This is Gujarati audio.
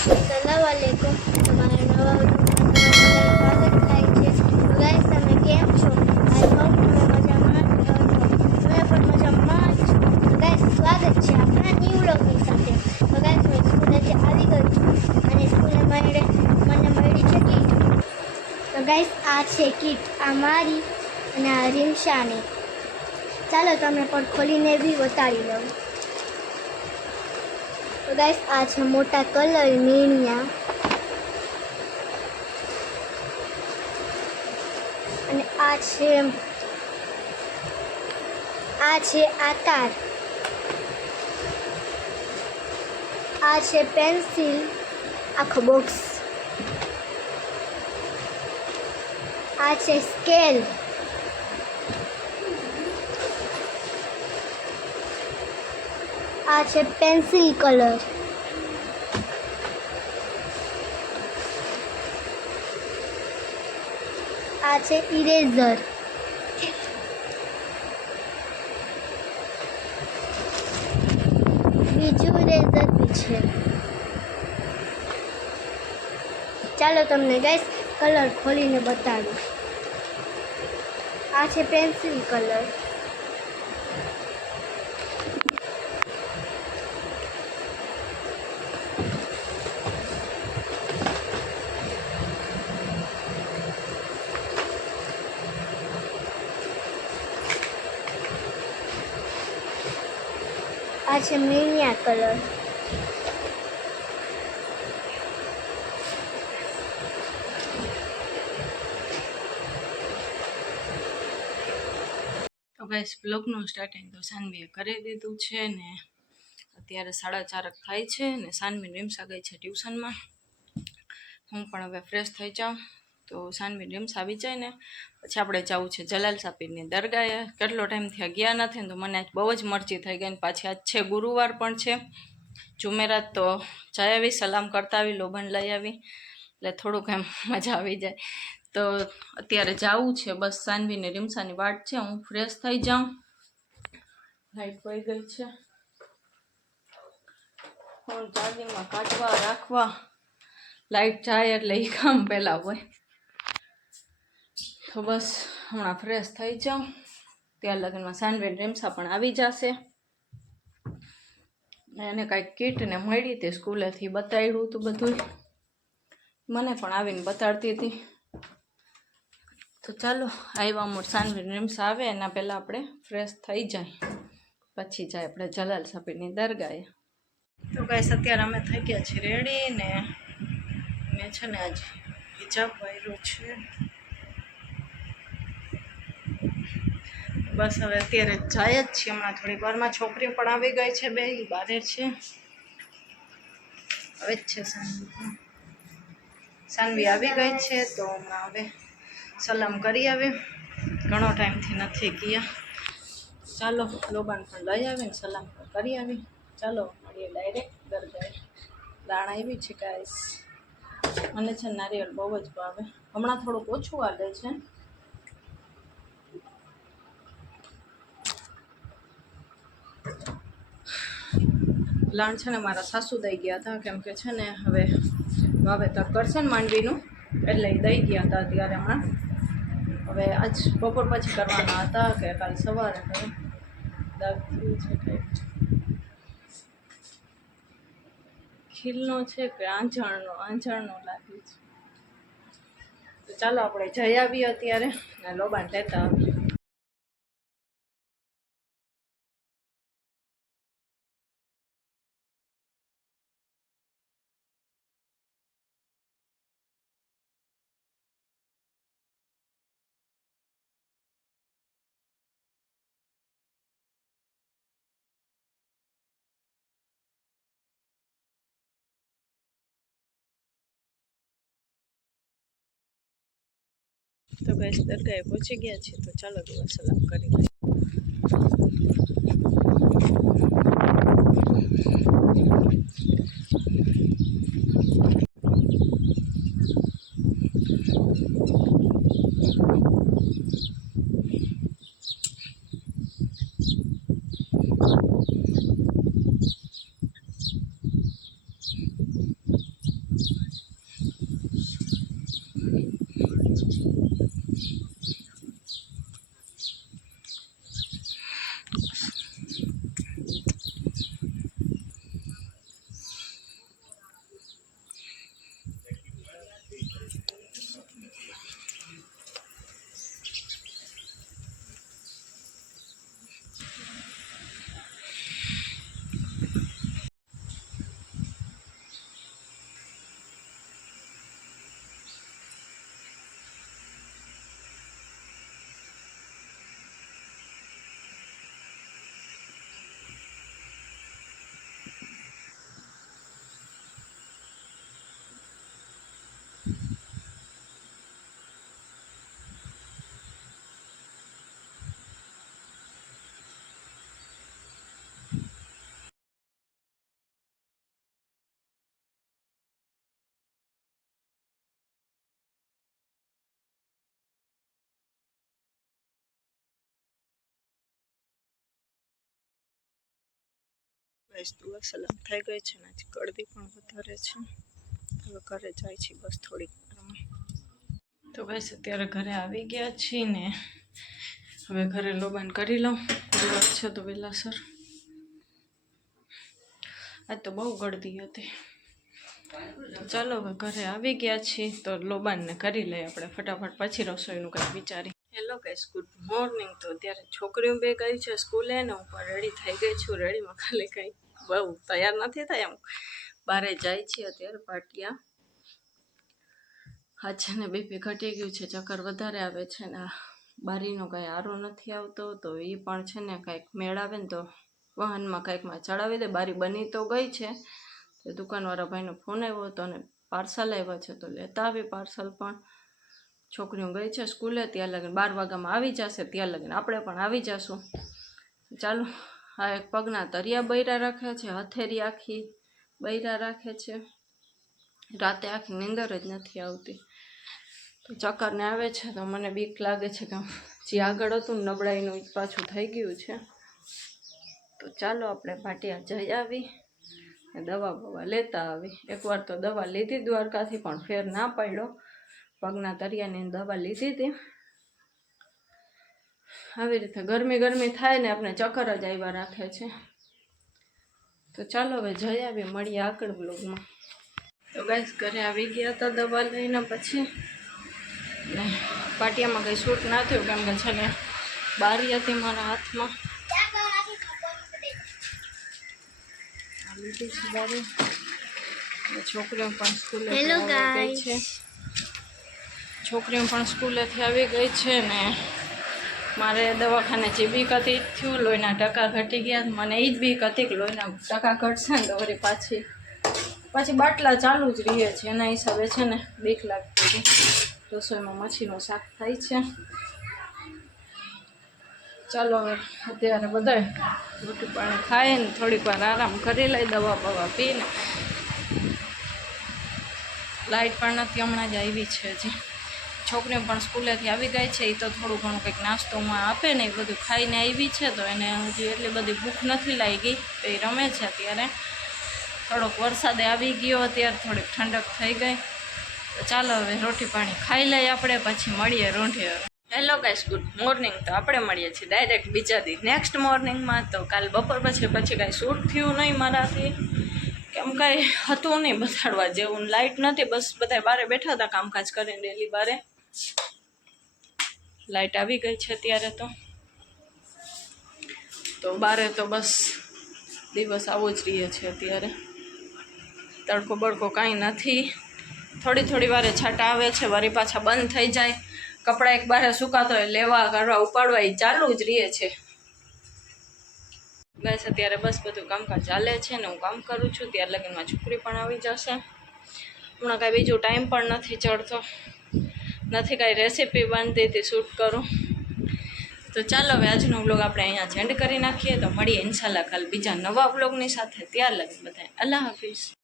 સલામ વાલેકુમ તમારા નવા સ્વાગત થાય છે ગાઈસ તમે કેમ છો આઈ હોપ તમે મજામાં તમે પણ મજામાં છો ગાઈસ સ્વાગત છે આપણા ન્યૂ વ્લોગની સાથે તો ગાઈસ હું સ્કૂલેથી આવી ગઈ છું અને સ્કૂલે મને મને મળી છે કીટ આ છે કીટ આ મારી અને આ રીમશાની ચાલો તમે પણ ખોલીને બી બતાવી દઉં તો ગાઈસ આ છે મોટા કલર મીણિયા. અને આ છે આ છે આકાર. આ છે પેન્સિલ, આખો બોક્સ આ છે સ્કેલ આ છે પેન્સિલ કલર. આ છે ઇરેઝર. બીજું ઇરેઝર બી છે. ચાલો તમને ગેસ કલર ખોલીને બતાડું આ છે પેન્સિલ કલર. આ છે મીણિયા કલર. તો બ્લોગનું સ્ટાર્ટિંગ તો સાનવીએ કરી દીધું છે ને અત્યારે સાડા ચારક થાય છે ને સાનવી નિમસા ગઈ છે ટ્યુશનમાં હું પણ હવે ફ્રેશ થઈ જાઉં. તો સાનવી રીમ્સ આવી જાય ને, પછી આપણે જવું છે જલાલ સાપીરની દરગાહે. કેટલો ટાઈમથી ગયા નથી ને તો મને આજ બહુ જ મરજી થઈ ગઈ ને પાછી આજ છે ગુરુવાર પણ છે. જુમેરાત તો જઈ આવી, સલામ કરતા આવી, લોભન લઈ આવી, એટલે થોડુંક એમ મજા આવી જાય. તો અત્યારે જવું છે, બસ સાનવીને રીમસાની વાટ છે, હું ફ્રેશ થઈ જાઉં. લાઈટ પડી ગઈ છે. ફોન ચાર્જિંગમાં કાઢવા, રાખવા. લાઈટ જાય એટલે એ કામ પહેલાં હોય. તો બસ હમણાં ફ્રેશ થઈ જાઉં. ત્યાં લગ્નમાં સાનવેન રેમસા પણ આવી જશે. એને કાંઈક કીટને મળી તે સ્કૂલેથી બતાવ્યું હતું બધું મને પણ આવીને બતાડતી હતી. તો ચાલો આવ્યા મોર સાનવી રેમસા આવે, એના પહેલાં આપણે ફ્રેશ થઈ જાય. પછી જાય આપણે જલાલ સાપીની દરગાહે. તો ગાઈસ, અત્યારે અમે થઈ ગયા છીએ રેડી ને મેં છે ને આજે હિજાબ વાયરો છે. બસ હવે અત્યારે જાય જ છીએ. હમણાં થોડીક વારમાં છોકરીઓ પણ આવી ગઈ છે બે, ઈ બારે છે. હવે જ છે સાનવી સાનવી આવી ગઈ છે તો હમણાં હવે સલામ કરી આવે. ઘણો ટાઈમથી નથી ગયા. ચાલો લોબાન પણ લઈ આવીને સલામ પણ કરી આવી. ચાલો, મળીએ ડાયરેક્ટ દરગાહે દાણા એવી છે ગાઈસ મને છે ને નારિયેળ બહુ જ ભાવે. હમણાં થોડુંક ઓછું આવે છે. લાણ છે ને મારા સાસુ દઈ ગયા હતા, કેમ કે છે ને હવે વાવેતર કરશે ને માંડવીનું, એટલે દઈ ગયા હતા અત્યારે હમણાં. હવે આજ બપોર પછી કરવાના હતા કે કાલ સવારે છે ખીલનો છે કે આંજણનો આંજણનો લાગે છે. ચાલો આપણે જઈ આવીએ અત્યારે ને લોબાન લેતા આવીએ. તો ગેસ દરગાહે પહોંચી ગયા છે તો ચાલો દુઆ સલામ કરી બસ સલામ થઈ ગઈ છે ને આજે ગળદી પણ વધારે છે. હવે ઘરે જાય છે બસ થોડીક. તો બસ અત્યારે ઘરે આવી ગયા છીએ ને. હવે ઘરે લોબાન કરી લઉં. દિવસ છે તો વહેલાસર આજ તો બહુ ગળદી હતી. ચાલો હવે ઘરે આવી ગયા છીએ તો લોબાનને કરી લઈએ આપણે ફટાફટ પછી રસોઈનું કંઈ વિચારી હેલો ગાઈસ ગુડ મોર્નિંગ તો અત્યારે છોકરીઓ બે ગઈ છે સ્કૂલે ને હું પણ રેડી થઈ ગઈ છું. રેડીમાં ખાલી કંઈ બહુ તૈયાર નથી થાય એમ બારે જાય છે અત્યારે પાટિયા હા છે ને બીપી ઘટી ગયું છે, ચક્કર વધારે આવે છે ને બારીનો કાંઈ આરો નથી આવતો, તો એ પણ છે ને કાંઈક મેળ આવે ને તો વાહનમાં કાંઈકમાં ચડાવી દે. બારી બની તો ગઈ છે, તો દુકાનવાળા ભાઈનો ફોન આવ્યો હતો અને પાર્સલ આવ્યા છે, તો લેતા આવી પાર્સલ પણ. છોકરીઓ ગઈ છે સ્કૂલે, ત્યાં લગીને બાર વાગ્યામાં આવી જશે, ત્યાં લગીને આપણે પણ આવી જશું. ચાલો, આ એક પગના તરિયા બૈરા રાખે છે હથેરી આખી. બૈરા રાખે છે. રાતે આખી નીંદર જ નથી આવતી. તો ચક્કરને આવે છે તો મને બીક લાગે છે કે જે આગળ હતું ને નબળાઈનું જ પાછું થઈ ગયું છે. તો ચાલો આપણે ભાટિયા જઈ આવી દવા બવા લેતા આવી. એકવાર તો દવા લીધી દ્વારકાથી પણ ફેર ના પડ્યો. પગના તરિયાની દવા લીધી હતી. આવી રીતે ગરમી ગરમી થાય ને આપણે ચક્કર જ આવ્યા રાખે છે. તો ચાલો હવે જઈ આવી મળીએ આગળ બ્લોગમાં તો ગાઈસ ઘરે આવી ગયા હતા દવા લઈને પછી. પાટિયામાં કંઈ શૂટ ના થયું કેમ કે છે ને બારી હતી મારા હાથમાં. લીધી છે બારી. છોકરીઓ પણ સ્કૂલે ગઈ છે. છોકરીઓ પણ સ્કૂલેથી આવી ગઈ છે ને મારે દવાખાને જે બીક હતી થયું, લોહીના ટકા ઘટી ગયા મને એ જ બીક હતી કે લોહીના ટકા ઘટશે ને તો વળી પાછી પાછી બાટલા ચાલુ જ રહીએ છે, એના હિસાબે છે ને બીક લાગતી હતી. રસોઈમાં મચ્છીનું શાક થાય છે. ચાલો હવે અત્યારે બધાય રોટી પાણી ખાય ને થોડીક વાર આરામ કરી લઈ, દવા બવા પીને. લાઇટ પણ નથી, હમણાં જ આવી છે હજી. છોકરીઓ પણ સ્કૂલેથી આવી ગઈ છે એ તો થોડું ઘણું કંઈક નાસ્તોમાં આપે ને એ બધું ખાઈને આવી છે, તો એને હજી એટલી બધી ભૂખ નથી લાગી, તો એ રમે છે અત્યારે. થોડોક વરસાદે આવી ગયો, અત્યારે થોડીક ઠંડક થઈ ગઈ. તો ચાલો હવે રોટી પાણી ખાઈ લઈએ આપણે, પછી મળીએ રોંઢે હેલો ગાઈસ ગુડ મોર્નિંગ તો આપણે મળીએ છીએ ડાયરેક્ટ બીજા દી નેક્સ્ટ મોર્નિંગમાં તો કાલ બપોર પછી પછી કાંઈ શૂટ થયું નહીં મારાથી. કેમ કાંઈ હતું નહીં, બતાડવા જેવું લાઇટ નથી. બસ બધા બારે બેઠા હતા, કામકાજ કરીને ડેલી બારે. લાઇટ આવી ગઈ છે અત્યારે તો. તો બારે તો બસ દિવસ આવો જ રહીએ છે અત્યારે. તડકો બડકો કાંઈ નથી. થોડી થોડી વારે છાંટા આવે છે, વારી પાછા બંધ થઈ જાય. કપડાં એક બારે સુકાતો હોય, લેવા કરવા ઉપાડવા એ ચાલુ જ રહે છે. બસ અત્યારે બસ બધું કામકાજ ચાલે છે ને હું કામ કરું છું, ત્યાર લગીનમાં છોકરી પણ આવી જશે. હમણાં કાંઈ બીજું ટાઈમ પણ નથી ચડતો. નથી કાંઈ રેસીપી બનતી હતી શૂટ કરું. તો ચાલો હવે આજનો બ્લોગ આપણે અહીંયા જેન્ડ કરી નાખીએ. તો મળીએ ઇન્શાલ્લાહ કાલ બીજા નવા બ્લોગની સાથે. ત્યાર લગી બધા અલ્લાહ હાફિઝ